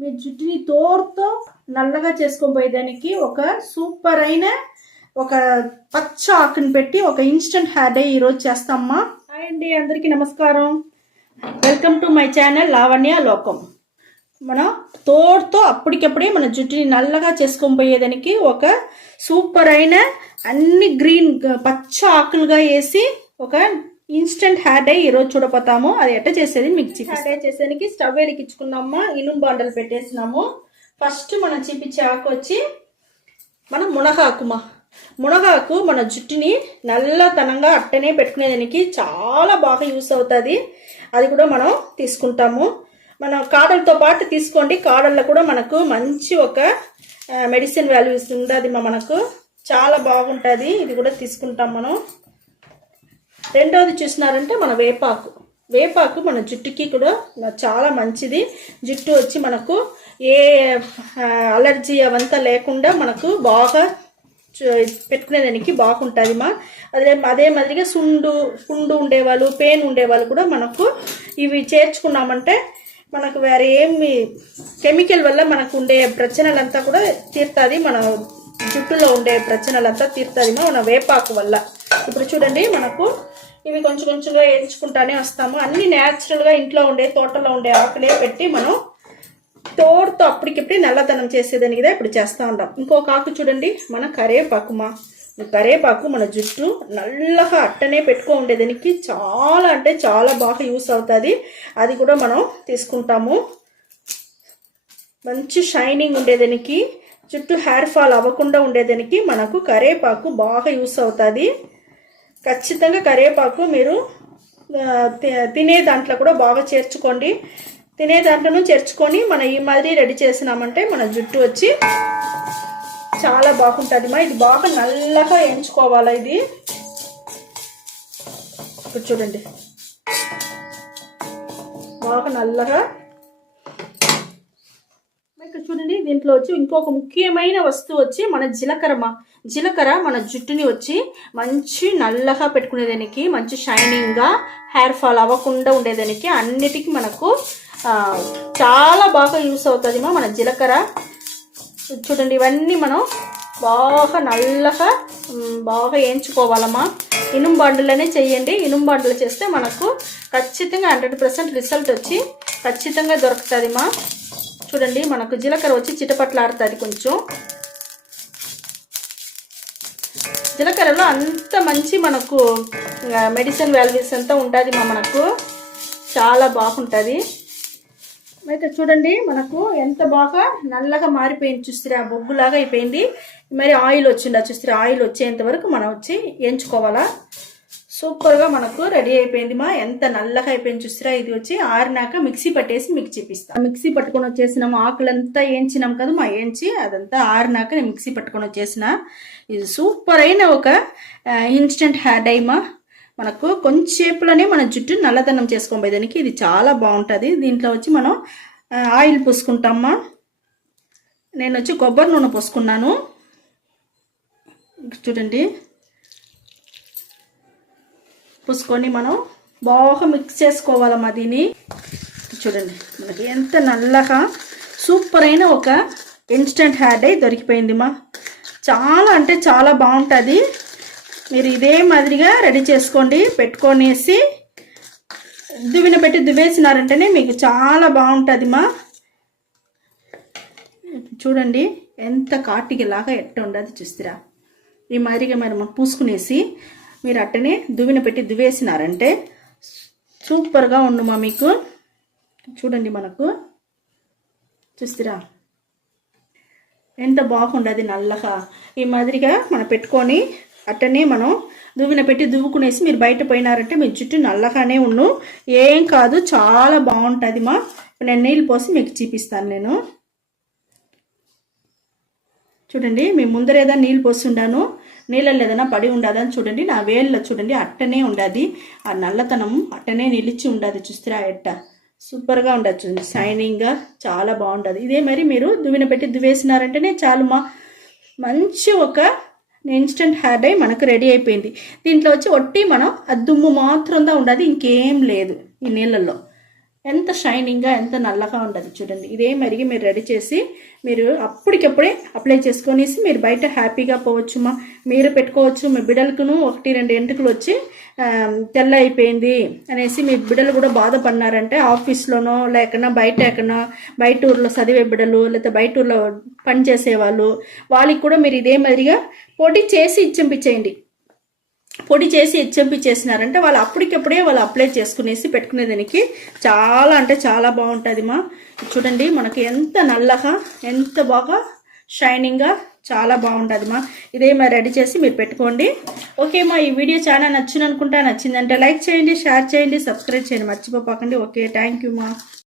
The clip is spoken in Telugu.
మీ జుట్టుని తోర్తో నల్లగా చేసుకొని పోయేదానికి ఒక సూపర్ అయిన ఒక పచ్చ ఆకుని పెట్టి ఒక ఇన్స్టంట్ హెయిర్ డే ఈరోజు చేస్తామ్మా. హాయ్ అండి అందరికీ నమస్కారం. Welcome to my channel Lavanya Lokam. మనం తోడుతో అప్పటికప్పుడే మన జుట్టుని నల్లగా చేసుకొని పోయేదానికి ఒక సూపర్ అయిన అన్ని గ్రీన్ పచ్చ ఆకులుగా వేసి ఒక ఇన్స్టెంట్ హెయిర్ డే ఈరోజు చూడపోతాము అది ఎట్ట చేసేది మీకు హెయిర్ డే చేసేదానికి స్టవ్ వెలిగించుకున్నామా ఇనుము బాండలు పెట్టేసినాము. ఫస్ట్ మనం చూపించే ఆకు వచ్చి మన మునగాకుమా. మునగాకు మన జుట్టుని నల్లతనంగా అట్టనే పెట్టుకునేదానికి చాలా బాగా యూస్ అవుతుంది. అది కూడా మనం తీసుకుంటాము. మన కాడలతో పాటు తీసుకోండి. కాడల్లో కూడా మనకు మంచి ఒక మెడిసిన్ వాల్యూస్ ఉంది మనకు. చాలా బాగుంటుంది. ఇది కూడా తీసుకుంటాం మనం. రెండవది చూసినారంటే మన వేపాకు. వేపాకు మన జుట్టుకి కూడా చాలా మంచిది. జుట్టు వచ్చి మనకు ఏ అలర్జీ అవంతా లేకుండా మనకు బాగా పెట్టుకునేదానికి బాగుంటుంది మా. అదే అదే మాదిరిగా సుండు పుండు ఉండేవాళ్ళు పెయిన్ ఉండేవాళ్ళు కూడా మనకు ఇవి చేర్చుకున్నామంటే మనకు వేరే ఏమి కెమికల్ వల్ల మనకు ఉండే ప్రచనలంతా కూడా తీరుతుంది. మన జుట్టులో ఉండే ప్రచనలంతా తీరుతుంది మన వేపాకు వల్ల. ఇప్పుడు చూడండి మనకు ఇవి కొంచెం కొంచెంగా ఎంచుకుంటానే వస్తాము. అన్ని న్యాచురల్గా ఇంట్లో ఉండే తోటలో ఉండే ఆకులే పెట్టి మనం తోడుతో అప్పటికిప్పుడే నల్లదనం చేసేదానికి కదా ఇప్పుడు చేస్తూ ఉంటాం ఇంకొక ఆకు చూడండి మన కరేపాకు మా. కరేపాకు మన జుట్టు నల్లగా అట్టనే పెట్టుకో ఉండేదానికి చాలా అంటే చాలా బాగా యూస్ అవుతుంది. అది కూడా మనం తీసుకుంటాము. మంచి షైనింగ్ ఉండేదానికి. జుట్టు హెయిర్ ఫాల్ అవ్వకుండా ఉండేదానికి మనకు కరేపాకు బాగా యూస్ అవుతుంది. ఖచ్చితంగా కరివేపాకు మీరు తినే దాంట్లో కూడా బాగా చేర్చుకోండి. తినే దాంట్లోనూ చేర్చుకొని మన ఈ మాదిరి రెడీ చేసినామంటే మన జుట్టు వచ్చి చాలా బాగుంటుంది మా. ఇది బాగా నల్లగా ఎంచుకోవాలా ఇది? ఇప్పుడు చూడండి. బాగా నల్లగా దీంట్లో వచ్చి ఇంకొక ముఖ్యమైన వస్తువు వచ్చి మన జీలకర్ర జీలకర్ర మన జుట్టుని వచ్చి మంచి నల్లగా పెట్టుకునేదానికి మంచి షైనింగ్గా హెయిర్ ఫాల్ అవ్వకుండా ఉండేదానికి అన్నిటికీ మనకు చాలా బాగా యూస్ అవుతుంది మన జీలకర్ర. చూడండి ఇవన్నీ మనం బాగా నల్లగా బాగా వేయించుకోవాలమ్మా ఇనుము బండులనే చేయండి ఇనుము బండులు చేస్తే మనకు ఖచ్చితంగా హండ్రెడ్ పర్సెంట్ రిజల్ట్ వచ్చి ఖచ్చితంగా దొరుకుతుందిమా చూడండి మనకు జీలకర్ర వచ్చి చిటపట్లాడుతుంది కొంచెం. జీలకర్రలో అంత మంచి మనకు మెడిసిన్ వాల్యూస్ అంతా ఉంటుంది మా మనకు చాలా బాగుంటుంది. అయితే చూడండి మనకు ఎంత బాగా నల్లగా మారిపోయింది చూస్తే ఆ బొగ్గులాగా అయిపోయింది. మరి ఆయిల్ వచ్చిందా చూస్తే ఆయిల్ వచ్చేంత వరకు మనం వచ్చి ఎంచుకోవాలా. సూపర్గా మనకు రెడీ అయిపోయింది మా. ఎంత నల్లగా అయిపోయింది చూసిరా? ఇది వచ్చి ఆరినాక మిక్సీ పట్టేసి మీకు చూపిస్తాను మిక్సీ పట్టుకొని వచ్చేసినాము. ఆకులంతా వేయించినాం కదా మా వేయించి అదంతా ఆరినాక నేను మిక్సీ పట్టుకొని వచ్చేసిన. ఇది సూపర్ అయిన ఒక ఇన్స్టెంట్ హెయిర్ డై మనకు కొంచెంసేపులోనే మన జుట్టు నల్లదనం చేసుకోబోయేదానికి ఇది చాలా బాగుంటుంది. దీంట్లో వచ్చి మనం ఆయిల్ పూసుకుంటామా నేను వచ్చి కొబ్బరి నూనె పోసుకున్నాను. చూడండి. పూసుకొని మనం బాగా మిక్స్ చేసుకోవాలమ్మా దీన్ని. చూడండి మనకి ఎంత నల్లగా సూపర్ అయిన ఒక ఇన్స్టెంట్ హ్యాడ్ అయి దొరికిపోయింది మా చాలా అంటే చాలా బాగుంటుంది. మీరు ఇదే మాదిరిగా రెడీ చేసుకోండి పెట్టుకొనేసి దువ్విన పెట్టి దువ్వేసినారంటేనే మీకు చాలా బాగుంటుంది మా చూడండి ఎంత కాటికి లాగా ఎట్ట ఉండదు చూస్తురా. ఈ మాదిరిగా మరి మనం పూసుకునేసి మీరు అట్టనే దువ్విన పెట్టి దువ్వేసినారంటే సూపర్గా ఉండుమా మీకు. చూడండి మనకు. చూస్తారా. ఎంత బాగుండదు నల్లగా. ఈ మాదిరిగా మనం పెట్టుకొని అట్టనే మనం దువ్విన పెట్టి దువ్వుకునేసి మీరు బయట పోయినారంటే మీ జుట్టు నల్లగానే ఉండు. ఏం కాదు చాలా బాగుంటుంది మా నేను నీళ్ళు పోసి మీకు చూపిస్తాను నేను. చూడండి మీ ముందరేదా నీళ్ళు పోస్తుండాను నీళ్ళల్లో ఏదైనా పడి ఉండదని చూడండి నా వేళ్ళ చూడండి అట్టనే ఉండదు. ఆ నల్లతనం అట్టనే నిలిచి ఉండదు చూస్తారా ఎట్ట. సూపర్గా ఉండదు చూడండి షైనింగ్గా చాలా బాగుంటుంది ఇదే మరి మీరు దువ్విన పెట్టి దువ్వేసినారంటేనే చాలు మా మంచి ఒక ఇన్స్టెంట్ హెయిర్ డై మనకు రెడీ అయిపోయింది. దీంట్లో వచ్చి ఒట్టి మనం ఆ దుమ్ము మాత్రంగా ఉండదు ఇంకేం లేదు ఈ నీళ్ళల్లో. ఎంత షైనింగ్గా ఎంత నల్లగా ఉండదు చూడండి. ఇదే మరిగి మీరు రెడీ చేసి మీరు అప్పటికప్పుడే అప్లై చేసుకొనేసి మీరు బయట హ్యాపీగా పోవచ్చు మా మీరు పెట్టుకోవచ్చు మీ బిడ్డలకును ఒకటి రెండు ఎంటుకలు వచ్చి తెల్ల అయిపోయింది అనేసి మీ బిడ్డలు కూడా బాధపడినారంటే ఆఫీస్లోనో లేకన్నా బయట ఎక్కడో బయట ఊర్లో చదివే బిడ్డలు లేకపోతే బయట ఊర్లో పని చేసేవాళ్ళు వాళ్ళకి కూడా మీరు ఇదే మాదిరిగా పోటీ చేసి ఇచ్చింపించేయండి పొడి చేసి హెచ్ఎంపి చేసినారంటే వాళ్ళు అప్పటికప్పుడే వాళ్ళు అప్లై చేసుకునేసి పెట్టుకునేదానికి చాలా అంటే చాలా బాగుంటుంది మా చూడండి మనకి ఎంత నల్లగా ఎంత బాగా షైనింగ్గా చాలా బాగుంటుంది మా ఇదే మరి రెడీ చేసి మీరు పెట్టుకోండి. ఓకే మా ఈ వీడియో చాలా నచ్చింది అనుకుంటా నచ్చిందంటే లైక్ చేయండి షేర్ చేయండి సబ్స్క్రైబ్ చేయండి. మర్చిపోకండి. ఓకే థ్యాంక్ యూ మా.